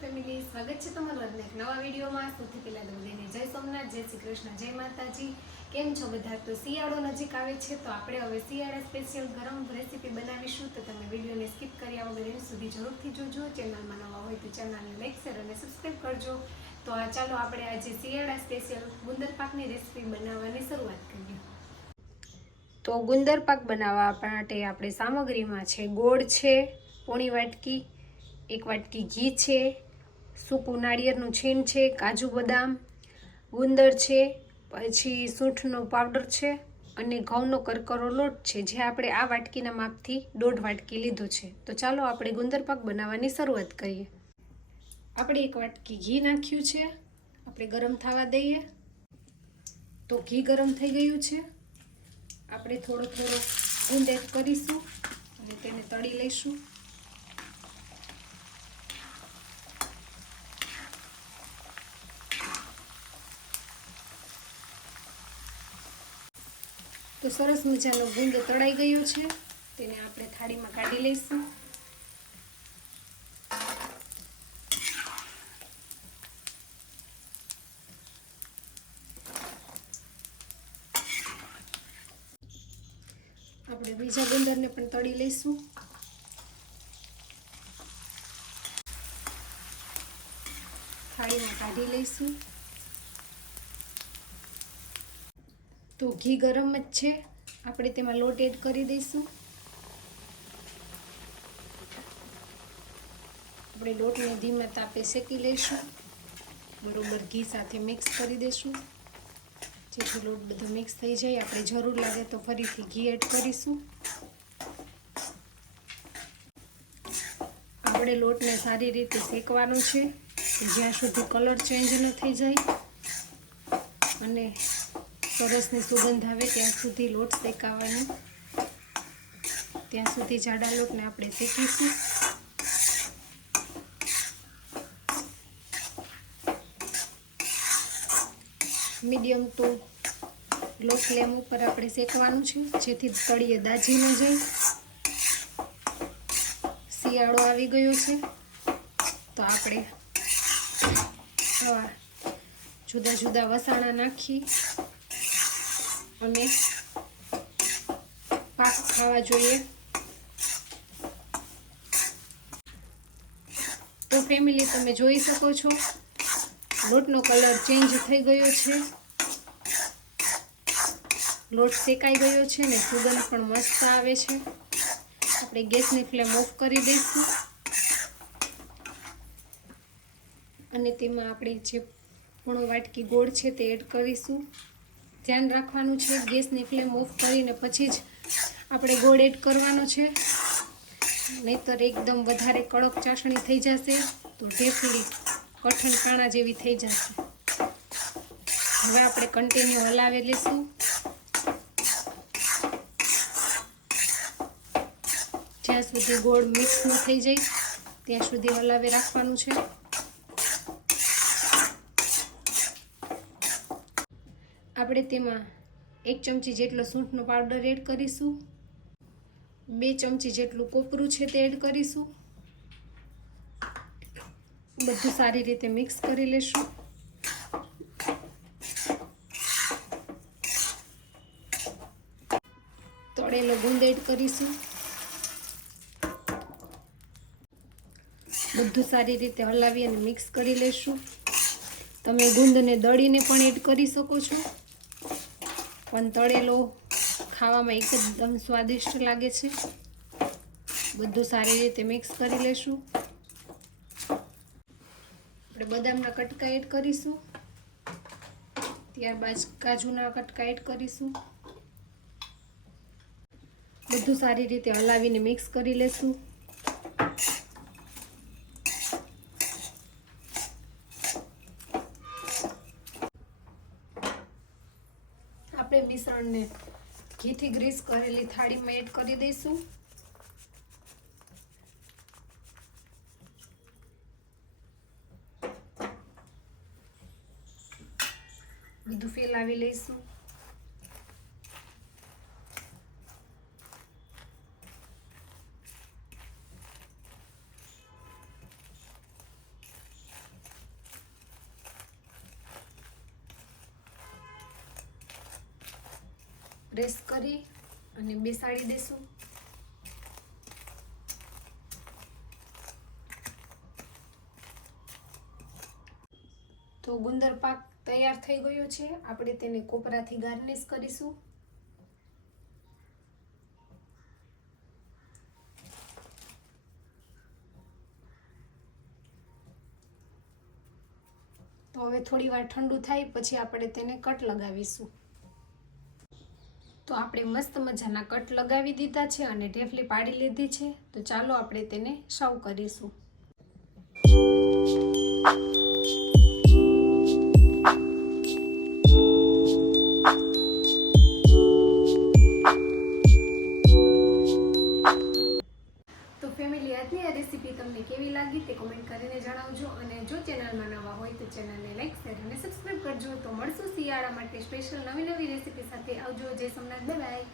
આજના એક નવા વિડીયોમાં. સૌથી પહેલાં તો બધાને જય સોમનાથ, જય શ્રી કૃષ્ણ, જય માતાજી. કેમ છો બધા? તો શિયાળો નજીક આવે છે, તો આપણે હવે શિયાળા સ્પેશિયલ ગરમ રેસીપી બનાવીશું. તો તમે વિડીયોને સ્કીપ કર્યા વગર એમ સુધી જરૂરથી જોજો. ચેનલમાં નવા હોય તો ચેનલને લાઈક શેર અને સબસ્ક્રાઈબ કરજો. તો આ ચાલો આપણે આજે શિયાળા સ્પેશિયલ ગુંદર પાકની રેસીપી બનાવવાની શરૂઆત કરીએ. તો ગુંદર પાક બનાવવા માટે આપણે સામગ્રીમાં છે ગોળ છે, પોણી વાટકી, એક વાટકી ઘી છે સૂકું નાળિયેરનું છીણ છે, કાજુ બદામ, ગુંદર છે, પછી સૂંઠનો પાવડર છે અને ઘઉંનો કરકરો લોટ છે, જે આપણે આ વાટકીના માપથી દોઢ વાટકી લીધો છે. તો ચાલો આપણે ગુંદર પાક બનાવવાની શરૂઆત કરીએ. આપણે એક વાટકી ઘી નાખ્યું છે. આપણે ગરમ થવા દઈએ. તો ઘી ગરમ થઈ ગયું છે. આપણે થોડો થોડો ગુંદ એડ કરીશું અને તેને તળી લઈશું. તો સરસ મજાનો ગુંદ તળાઈ ગયો છે. તેને આપણે થાળીમાં કાઢી લઈશું. આપણે બીજા ગુંદરને પણ તળી લઈશું. થાળીમાં કાઢી લઈશું. તો ઘી ગરમ જ છે. આપણે તેમાં લોટ એડ કરી દઈશું. આપણે લોટને ધીમા તાપે શેકી લઈશું. બરોબર ઘી સાથે મિક્સ કરી દઈશું. જેથી લોટ બધો મિક્સ થઈ જાય. આપણે જરૂર લાગે તો ફરીથી ઘી એડ કરીશું. આપણે લોટને સારી રીતે શેકવાનું છે. જ્યાં સુધી કલર ચેન્જ ન થઈ જાય. અને સરસની સુગંધ આવે ત્યાં સુધી લોટ શેકાવાનો. ત્યાં સુધી જાડા લોટને આપણે શેકીશું. મીડિયમ ટુ લો ફ્લેમ ઉપર આપણે શેકવાનું છે, જેથી તળીએ દાજી ન જાય. શિયાળો આવી ગયો છે, તો આપણે જુદા જુદા વસાણા નાખી અને પાક ખાવા જોઈએ. તો ફેમિલી તમે જોઈ શકો છો, લોટનો કલર ચેન્જ થઈ ગયો છે. લોટ શેકાઈ ગયો છે ને સુગંધ પણ મસ્ત આવે છે. આપણે ગેસની ફ્લેમ ઓફ કરી દઈશું. અને તેમાં આપણે જે પૂણો વાટકી ગોળ છે તે એડ કરીશું. ધ્યાન રાખવાનું છે, ગેસની ફ્લેમ ઓફ કરીને પછી જ આપણે ગોળ એડ કરવાનો છે. નહીતર એકદમ વધારે કડક ચાસણી થઈ જશે તો ઢેફળી કઠણ કાણા જેવી થઈ જશે. હવે આપણે કન્ટિન્યુ હલાવી લઈશું જ્યાં સુધી ગોળ મિક્સ ન થઈ જાય, ત્યાં સુધી હલાવી રાખવાનું છે. આપણે તેમાં એક ચમચી જેટલો સૂંઠનો પાવડર એડ કરીશું. બે ચમચી જેટલું કોપરું છે તે એડ કરીશું. બધું સારી રીતે મિક્સ કરી લેશું. તળેલો ગુંદ એડ કરીશું. બધું સારી રીતે હલાવી અને મિક્સ કરી લેશું. તમે ગુંદને દળીને પણ એડ કરી શકો છો. પણ તળેલો ખાવામાં એકદમ સ્વાદિષ્ટ લાગે છે. બધું સારી રીતે મિક્સ કરી લેશું. આપણે બદામના કટકા એડ કરીશું. ત્યારબાદ કાજુના કટકા એડ કરીશું. બધું સારી રીતે હલાવીને મિક્સ કરી લેશું. આપણે મિશ્રણને ઘીથી ગ્રીસ કરેલી થાળીમાં એડ કરી દઈશું. બધું ફેલાવી લઈશું. પ્રેસ કરી અને બેસાડી દેશું. તો ગુંદર પાક તૈયાર થઈ ગયો છે. આપણે તેને કોપરાથી ગાર્નિશ કરીશું. તો હવે થોડી વાર ઠંડુ થાય, પછી આપણે તેને કટ લગાવીશું. તો આપણે મસ્ત મજાના કટ લગાવી દીધા છે અને ઢેફલી પાડી લીધી છે. તો ચાલો આપણે તેને સર્વ કરીશું. ફેમિલી આજની આ રેસીપી તમને કેવી લાગી તે કોમેન્ટ કરીને જણાવજો. અને જો ચેનલમાં નવા હોય તો ચેનલને લાઈક શેર અને સબસ્ક્રાઈબ કરજો. તો મળશું શિયાળા માટે સ્પેશિયલ નવી નવી રેસીપી સાથે. આવજો. જય સોમનાથ. બાય